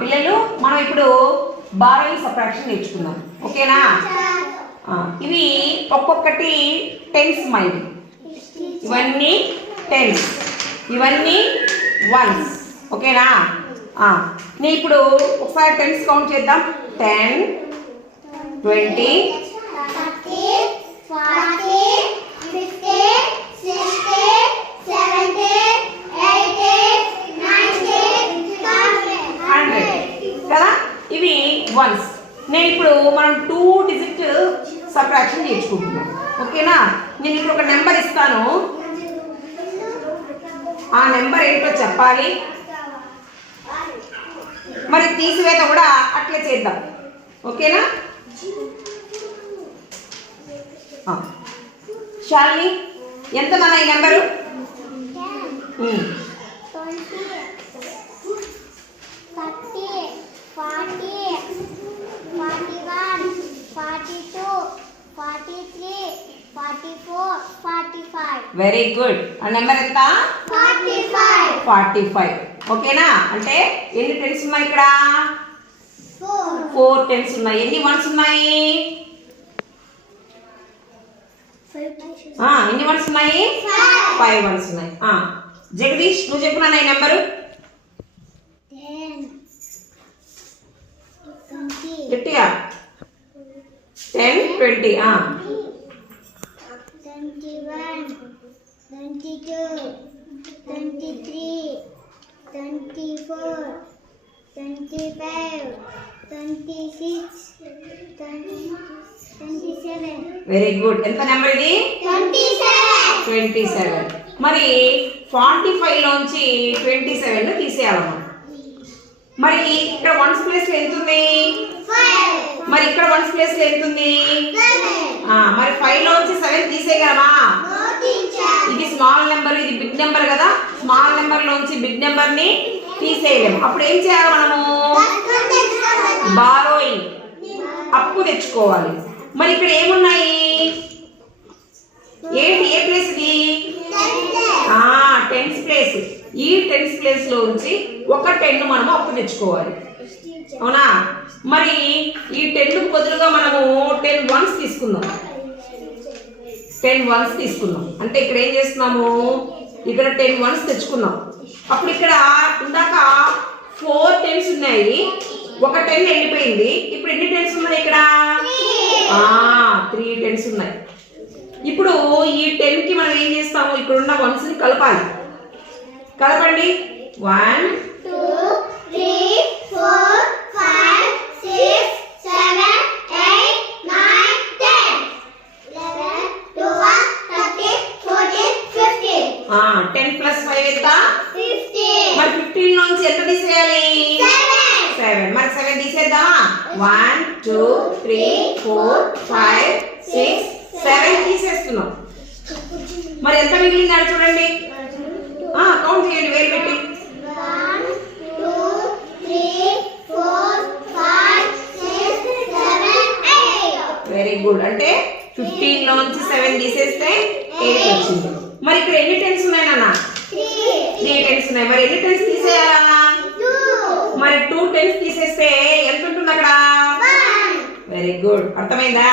పిల్లలు మనం ఇప్పుడు బారోయింగ్ సబ్ట్రాక్షన్ నేర్చుకుందాం. ఓకేనా? ఇవి ఒక్కొక్కటి టెన్స్ మైండ్. ఇవన్నీ టెన్స్, ఇవన్నీ వన్స్. ఓకేనా? నేను ఇప్పుడు ఒకసారి టెన్స్ కౌంట్ చేద్దాం. 10, 20, 30, 40, 50, 60, 70, 80, 90, 100 కదా. ఇవి వన్స్. నేను ఇప్పుడు మనం 2 డిజిట్ సబ్ట్రాక్షన్ నేర్చుకుంటున్నాం. ఓకేనా? నేను ఇప్పుడు ఒక నెంబర్ ఇస్తాను, ఆ నెంబర్ ఏంటో చెప్పాలి. మరి తీసివేత కూడా అట్లా చేద్దాం. ఓకేనా? శాలిని, ఎంత మన ఈ నెంబరు? 10, 20, 30, 40, 41, 42, 43, 44, 45. Very good. ఆ నెంబర్ ఎంత? 45. 45. ఓకేనా? అంటే ఎన్ని టెన్స్ ఉన్నాయి ఇక్కడ? 4 టెన్స్ ఉన్నాయి. ఎన్ని వన్స్ ఉన్నాయి? ఎన్ని వన్స్ ఉన్నాయి? 5 వన్స్ ఉన్నాయి. జగదీష్, నువ్వు చెప్పు నాన్న ఈ నెంబరు. 10, 20, గట్టిగా 10, 20. 21, 22, 23, 24, 25, 26, 27. Very good. ఎంత నెంబర్ ఇది? 27. మరి 45 లోంచి 27 తీసేయాలమ్మా. మరి ఇక్కడ వన్స్ ప్లేస్ లో ఎంత ఉంది? 5. మరి ఇక్కడ వన్స్ ప్లేస్ లో ఎంత ఉంది? మరి 5 లోంచి 7 తీసేయగలమా? ఇది స్మాల్ నెంబర్, ఇది బిగ్ నెంబర్ కదా. స్మాల్ నెంబర్ లోంచి బిగ్ నెంబర్ ని తీసేయలేము. అప్పుడు ఏం చేయాలి మనము? బారోయింగ్, అప్పు తెచ్చుకోవాలి. మరి ఇక్కడ ఏమున్నాయి? ఏంటి? ఏ ప్లేస్ ఇది? Tens place. ఈ టెన్స్ ప్లేస్ లో ఉంచి ఒక 10 మనము అప్పు తెచ్చుకోవాలి. అవునా? మరి ఈ 10 బదులుగా మనము 10 వన్స్ తీసుకుందాం. 10 వన్స్ తీసుకుందాం అంటే ఇక్కడ ఏం చేస్తున్నాము? ఇక్కడ 10 వన్స్ తెచ్చుకున్నాం. అప్పుడు ఇక్కడ ఇందాక 4 టెన్స్ ఉన్నాయి, ఒక 10 వెళ్ళిపోయింది. ఇప్పుడు ఎన్ని టెన్స్ ఉన్నాయి ఇక్కడ? 3 టెన్స్ ఉన్నాయి. ఇప్పుడు ఈ 10 కి మనం ఏం చేస్తాము? ఇక్కడ ఉన్న వన్స్ ని కలపాలి. కలపండి. 1, 2, 3, 4, 5, 6, 7, 8, 9, 10, 11, 12, 13, 14, 15. 10 ప్లస్ 5 ఎంత? 15. మరి 15 నుంచి ఎంత తీసేయాలి? 7. మరి 7 తీసేద్దామా? 1, 2, 3, 4, 5, 6, 7 తీసేస్తున్నాం. మరి ఎంత మిగిలింది అని చూడండి. కౌంట్ చేయండి వేలు పెట్టి. 1, 2, 3, 4, 5, 6, 7, 8. Very good. అంటే 15 లోంచి 7 తీసేస్తే 8 వచ్చింది. మరి ఇక్కడ ఎన్ని టెన్స్ ఉన్నాయి నాన్న? 3 టెన్స్ ఉన్నాయి. మరి ఎన్ని టెన్స్ తీసేయాలన్నా? 2. మరి 2 టెన్స్ తీసేస్తే ఎంత ఉంటుంది అక్కడ? 1. Very good. అర్థమైందా?